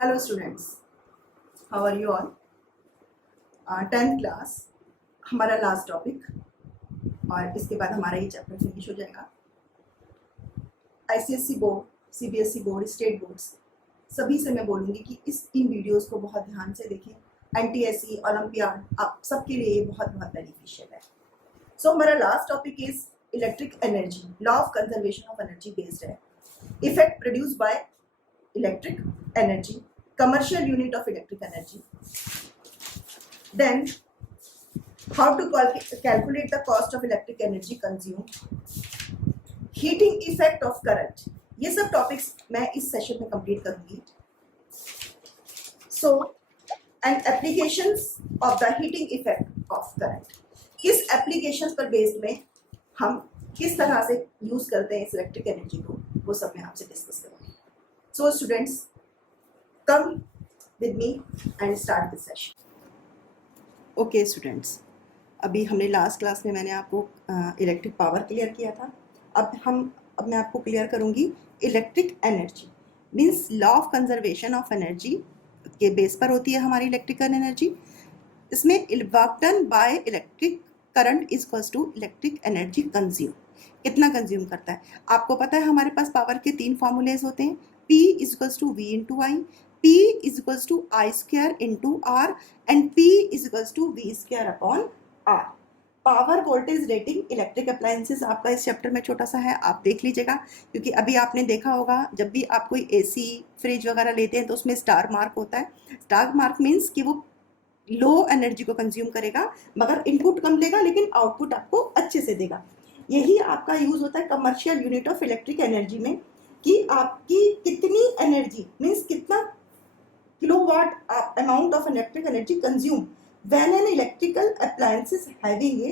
Hello students, how are you all? 10th class हमारा last topic और इसके बाद हमारा ये चैप्टर फिनिश हो जाएगा। ICSE board, CBSE board, state boards सभी से मैं बोलूँगी कि इन वीडियोस को बहुत ध्यान से देखें। एनटीएससी, ओलंपियाड, आप सबके लिए ये बहुत बेनिफिशियल है। सो हमारा last topic is electric energy, law of conservation of energy based है। Effect produce by electric energy, commercial unit of electric energy. Then how to calculate the cost of electric energy consumed, heating effect of current, ये सब topics मैं इस session में complete करूंगी। So and applications of the heating effect of current, किस applications पर based में हम किस तरह से यूज करते हैं इस इलेक्ट्रिक एनर्जी को, वो सब मैं आपसे डिस्कस करूंगी। So students, come with me and start this session. Okay students, अभी हमने लास्ट क्लास में मैंने आपको इलेक्ट्रिक पावर क्लियर किया था। अब मैं आपको क्लियर करूंगी electric energy. Means law of conservation of energy के बेस पर होती है हमारी इलेक्ट्रिकल एनर्जी। इसमें work done by electric current is equals to electric energy consume. कितना कंज्यूम करता है आपको पता है। हमारे पास पावर के 3 फॉर्मूलेज होते हैं। P is equals to V into I, P is equals to I square into R and P is equals to V square upon R. Power voltage rating electric appliances आपका इस chapter में छोटा सा है, आप देख लीजिएगा। क्योंकि अभी आपने देखा होगा जब भी आप कोई एसी फ्रिज वगैरह लेते हैं तो उसमें स्टार मार्क होता है। स्टार मार्क मीन्स कि वो लो एनर्जी को कंज्यूम करेगा मगर इनपुट कम देगा लेकिन आउटपुट आपको अच्छे से देगा। यही आपका यूज होता है commercial unit of electric energy में, कि आपकी कितनी एनर्जी मीन्स कितना kilowatt amount of electric energy consumed when an electrical appliance is having a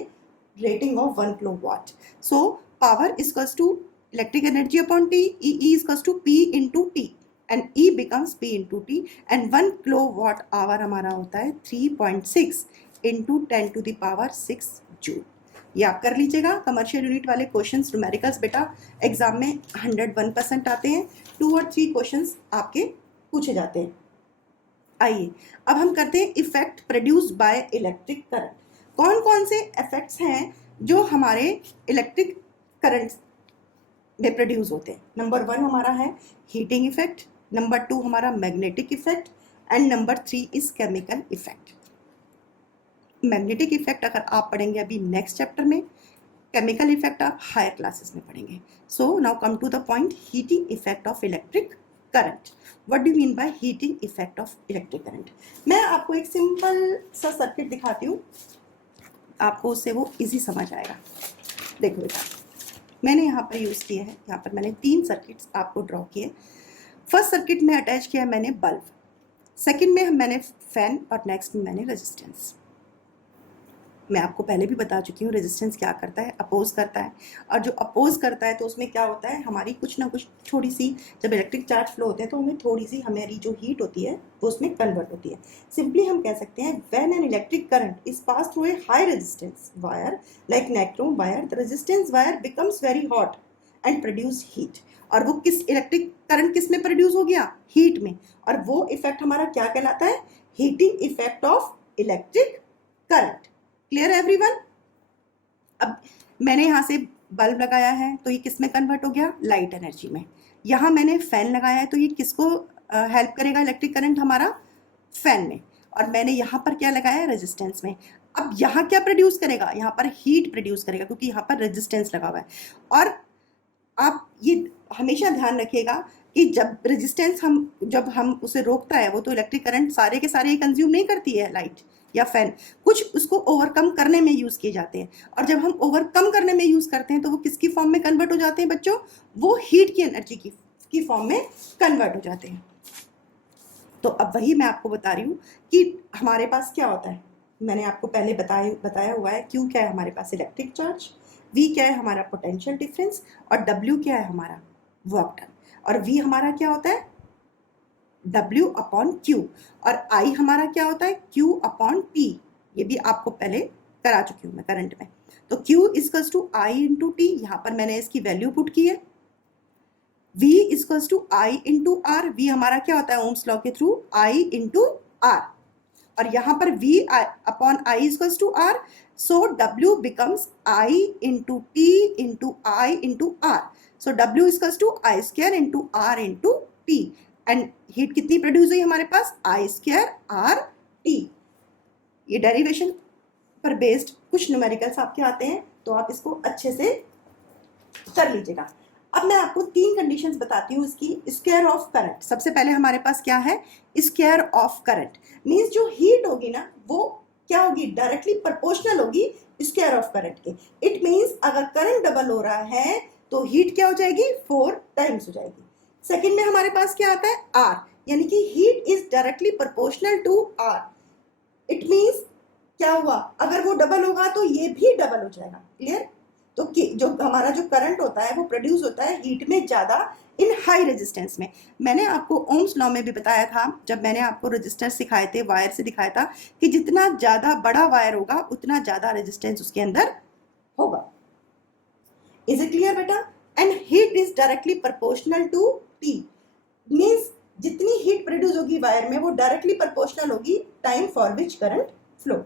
rating of 1 kilowatt. So power is equals to electric energy upon T, E is equals to P into T and E becomes P into T and 1 kilowatt hour हमारा होता है 3.6 into 10 to the power 6 joule. ये आप कर लीजिएगा। Commercial unit वाले questions numericals बेटा exam में 101% आते हैं। 2 और 3 क्वेश्चंस आपके पूछे जाते हैं। आइए अब हम करते हैं effect produced by electric current. कौन कौन से इफेक्ट्स हैं जो हमारे इलेक्ट्रिक करंट में प्रोड्यूस होते हैं। नंबर 1 हमारा है हीटिंग इफेक्ट, नंबर 2 हमारा magnetic effect and number 3 is chemical effect. Magnetic effect अगर आप पढ़ेंगे अभी नेक्स्ट चैप्टर में, केमिकल इफेक्ट आप हायर क्लासेस में पढ़ेंगे। So now come to the point, heating effect of electric current. What do mean by heating effect of electric current. मैं आपको एक सिंपल सा सर्किट दिखाती हूँ, आपको उससे वो इजी समझ आएगा। देखो बेटा, मैंने यहाँ पर यूज़ किया है, यहाँ पर मैंने 3 सर्किट्स आपको ड्रॉ किए। फर्स्ट सर्किट में अटैच किया मैंने बल्ब, सेकंड में मैंने फैन और नेक्स्ट में मैंने रेजिस्टेंस। मैं आपको पहले भी बता चुकी हूँ रेजिस्टेंस क्या करता है, अपोज करता है। और जो अपोज करता है तो उसमें क्या होता है, हमारी कुछ ना कुछ थोड़ी सी, जब इलेक्ट्रिक चार्ज फ्लो होते हैं तो हमें थोड़ी सी हमारी जो हीट होती है वो उसमें कन्वर्ट होती है। सिंपली हम कह सकते हैं when an electric current is pass through a high resistance wire like nichrome wire, the resistance wire becomes very hot and produce heat. और वो किस इलेक्ट्रिक करंट किस में प्रोड्यूस हो गया, हीट में। और वो इफेक्ट हमारा क्या कहलाता है, heating effect of electric current. Clear everyone. अब मैंने यहाँ से बल्ब लगाया है तो ये किस में कन्वर्ट हो गया, लाइट एनर्जी में। यहाँ मैंने फैन लगाया है तो ये किसको हेल्प करेगा इलेक्ट्रिक करंट, हमारा फैन में। और मैंने यहाँ पर क्या लगाया है, रेजिस्टेंस में। अब यहाँ क्या प्रोड्यूस करेगा, यहाँ पर हीट प्रोड्यूस करेगा क्योंकि यहाँ पर रेजिस्टेंस लगा हुआ है। और आप ये हमेशा ध्यान रखिएगा कि जब हम उसे रोकता है वो तो इलेक्ट्रिक करंट सारे के सारे कंज्यूम नहीं करती है लाइट या फैन, कुछ उसको ओवरकम करने में यूज़ किए जाते हैं। और जब हम ओवरकम करने में यूज़ करते हैं तो वो किसकी फॉर्म में कन्वर्ट हो जाते हैं बच्चों, वो हीट की एनर्जी की फॉर्म में कन्वर्ट हो जाते हैं। तो अब वही मैं आपको बता रही हूँ कि हमारे पास क्या होता है। मैंने आपको पहले बताया हुआ है Q क्या है हमारे पास, इलेक्ट्रिक चार्ज, V क्या है हमारा पोटेंशियल डिफरेंस, और W क्या है हमारा वर्क डन, और V हमारा क्या होता है W अपॉन Q, और I हमारा क्या होता है Q अपॉन P। ये भी आपको पहले करा चुकी हूँ मैं करंट में। तो Q equals to I into T, यहाँ पर मैंने इसकी वैल्यू पुट की है। V equals to I into R, V हमारा क्या होता है ओम्स लॉ के थ्रू I इंटू आर, और यहाँ पर V upon I equals to R, so W becomes I into T into I into R, so W equals to I square into R into T, and heat कितनी produce हुई हमारे पास I square R T. ये derivation पर based कुछ numericals आपके आते हैं, तो आप इसको अच्छे से कर लीजिएगा। अब मैं आपको 3 कंडीशंस बताती हूँ इसकी स्क्वायर ऑफ करंट। सबसे पहले हमारे पास क्या है, स्क्वायर ऑफ करंट मींस जो हीट होगी ना वो क्या होगी, डायरेक्टली प्रोपोर्शनल होगी स्क्वायर ऑफ करंट के। इट मींस अगर करंट डबल हो रहा है तो हीट क्या हो जाएगी, 4 टाइम्स हो जाएगी। सेकंड में हमारे पास क्या आता है, आर, यानी कि heat is directly proportional to R. It means क्या हुआ, अगर वो डबल होगा तो ये भी डबल हो जाएगा। क्लियर? तो जो हमारा जो करंट होता है वो प्रोड्यूस होता है हीट में ज़्यादा इन हाई रेजिस्टेंस में। मैंने आपको ओम्स लॉ में भी बताया था, जब मैंने आपको रेजिस्टेंस सिखाए थे, वायर से दिखाया था कि जितना ज़्यादा बड़ा वायर होगा उतना ज़्यादा रेजिस्टेंस उसके अंदर होगा। इज इट क्लियर बेटा? And heat is directly proportional to T, means जितनी हीट प्रोड्यूस होगी वायर में वो डायरेक्टली प्रोपोर्शनल होगी time for which current flow.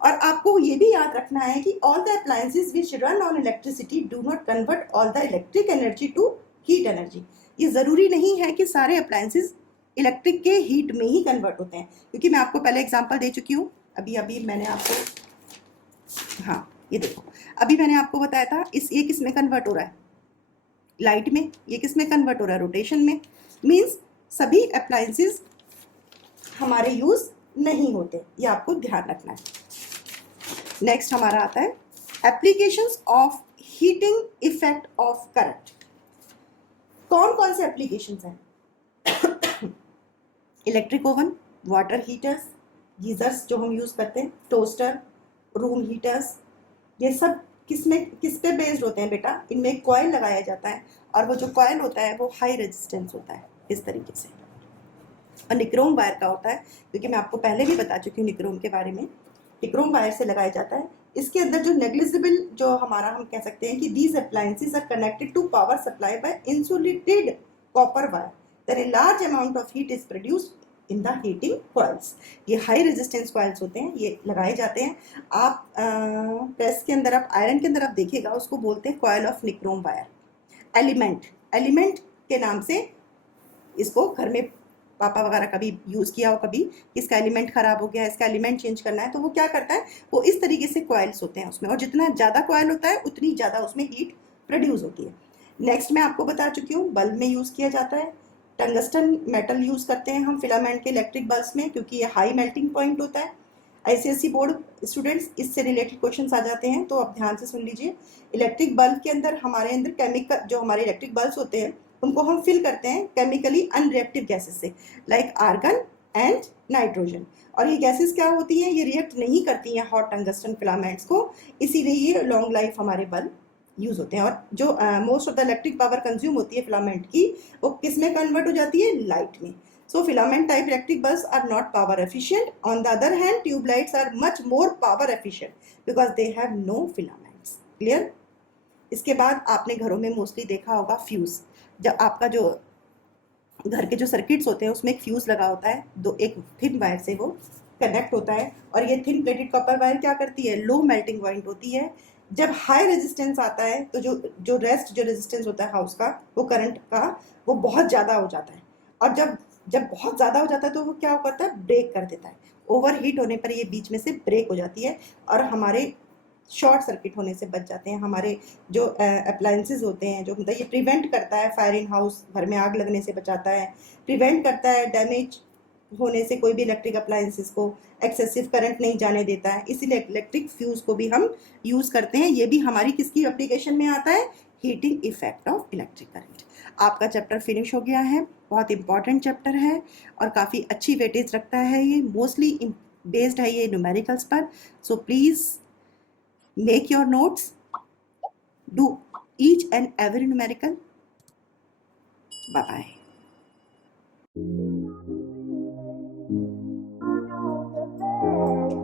और आपको ये भी याद रखना है कि all the appliances which run on electricity do not convert all the electric energy to heat energy. ये ज़रूरी नहीं है कि सारे अप्लायंसेस इलेक्ट्रिक के हीट में ही कन्वर्ट होते हैं, क्योंकि मैं आपको पहले एग्जांपल दे चुकी हूँ। अभी मैंने आपको, हाँ ये देखो, अभी मैंने आपको बताया था ये किस में कन्वर्ट हो रहा है, लाइट में। ये किस में कन्वर्ट हो रहा है, रोटेशन में। मीन्स सभी अप्लायंसेस हमारे यूज़ नहीं होते, ये आपको ध्यान रखना है। नेक्स्ट हमारा आता है applications of heating effect of current. कौन कौन से एप्लीकेशंस हैं? Electric oven, water heaters, geysers जो हम यूज़ करते हैं, टोस्टर, रूम हीटर्स, ये सब किस पे बेस्ड होते हैं बेटा? इनमें कॉइल लगाया जाता है, और वो जो कॉइल होता है वो हाई रेजिस्टेंस होता है इस तरीके से, और निक्रोम वायर का होता है, क्योंकि मैं आपको पहले भी बता चुकी हूँ निक्रोम के बारे में। निक्रोम वायर से लगाया जाता है। इसके अंदर जो नेग्लिजिबल, जो हमारा हम कह सकते हैं कि these appliances are connected to power supply by insulated copper wire, there a large amount of heat is produced in the heating coils. ये हाई रेजिस्टेंस कॉइल्स होते हैं, ये लगाए जाते हैं। आप प्रेस के अंदर, आप आयरन के अंदर आप देखिएगा, उसको बोलते हैं coil of nichrome wire. Element के नाम से इसको घर में पापा वगैरह कभी यूज़ किया हो, कभी इसका एलिमेंट ख़राब हो गया, इसका एलिमेंट चेंज करना है, तो वो क्या करता है, वो इस तरीके से कॉइल्स होते हैं उसमें, और जितना ज़्यादा कॉइल होता है उतनी ज़्यादा उसमें हीट प्रोड्यूस होती है। नेक्स्ट मैं आपको बता चुकी हूँ, बल्ब में यूज़ किया जाता है। टंगस्टन मेटल यूज़ करते हैं हम फिलामेंट के इलेक्ट्रिक बल्ब्स में, क्योंकि ये हाई मेल्टिंग पॉइंट होता है। ICSE बोर्ड स्टूडेंट्स इससे रिलेटेड क्वेश्चन आ जाते हैं, तो आप ध्यान से सुन लीजिए। इलेक्ट्रिक बल्ब के अंदर हमारे अंदर केमिकल, जो हमारे इलेक्ट्रिक बल्ब्स होते हैं उनको हम फिल करते हैं केमिकली अनरिएक्टिव गैसेस से, लाइक आर्गन एंड नाइट्रोजन। और ये गैसेस क्या होती हैं, ये रिएक्ट नहीं करती हैं हॉट टंगस्टन फिलामेंट्स को, इसीलिए ये लॉन्ग लाइफ हमारे बल्ब यूज़ होते हैं। और जो most of the electric power consume होती है फिलामेंट की, वो किस में कन्वर्ट हो जाती है, लाइट में। So filament type electric bulbs are not power efficient. On the other hand, tube lights are much more power efficient because they have no filaments. Clear? इसके बाद आपने घरों में मोस्टली देखा होगा फ्यूज़। जब आपका जो घर के जो सर्किट्स होते हैं उसमें एक फ्यूज़ लगा होता है, एक थिन वायर से वो कनेक्ट होता है, और ये थिन प्लेटेड कॉपर वायर क्या करती है, लो मेल्टिंग पॉइंट होती है। जब हाई रेजिस्टेंस आता है तो जो रेजिस्टेंस होता है हाउस का, वो करंट का, वो बहुत ज़्यादा हो जाता है, और जब बहुत ज़्यादा हो जाता है तो वो क्या करता है, ब्रेक कर देता है। ओवर हीट होने पर ये बीच में से ब्रेक हो जाती है, और हमारे शॉर्ट सर्किट होने से बच जाते हैं। हमारे जो अप्लायंसेस होते हैं, जो मतलब ये प्रिवेंट करता है फायर इन हाउस, घर में आग लगने से बचाता है, प्रिवेंट करता है डैमेज होने से, कोई भी इलेक्ट्रिक अप्लायंसेस को एक्सेसिव करंट नहीं जाने देता है, इसीलिए इलेक्ट्रिक फ्यूज़ को भी हम यूज़ करते हैं। ये भी हमारी किसकी एप्लीकेशन में आता है, heating effect of electric current. आपका चैप्टर फिनिश हो गया है, बहुत इंपॉर्टेंट चैप्टर है और काफ़ी अच्छी वेटेज रखता है। ये मोस्टली बेस्ड है ये न्यूमेरिकल्स पर, so please make your notes, do each and every numerical. Bye bye.